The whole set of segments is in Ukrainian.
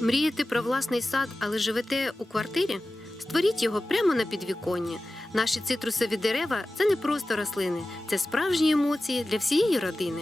Мрієте про власний сад, але живете у квартирі? Створіть його прямо на підвіконні. Наші цитрусові дерева це не просто рослини, це справжні емоції для всієї родини.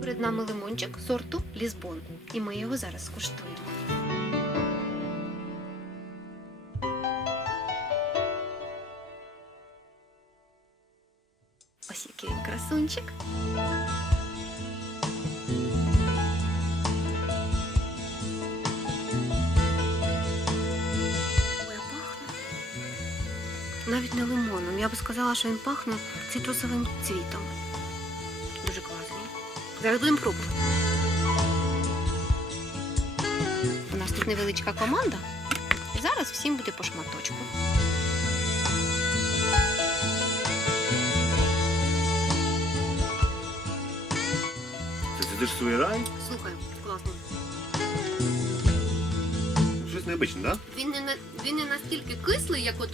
Перед нами лимончик сорту Лізбон, і ми його зараз скуштуємо. Ось який він красунчик. Навіть не лимоном. Я би сказала, що він пахне цитрусовим цвітом. Дуже класний. Зараз будемо пробувати. У нас тут невеличка команда. І зараз всім буде по шматочку. Це цитрусовий рай? Слухай, класно. Щось необичне, так? Він не, на- він не настільки кислий, як от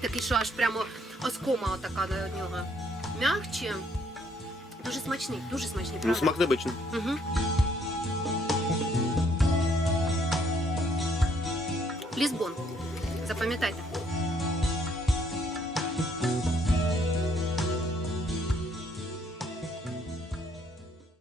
Такий, що аж прямо оскома така до нього. Мягче. Дуже смачний, дуже смачний. Ну, правда? Ну, смак необичний. Угу. Лізбон. Запам'ятайте.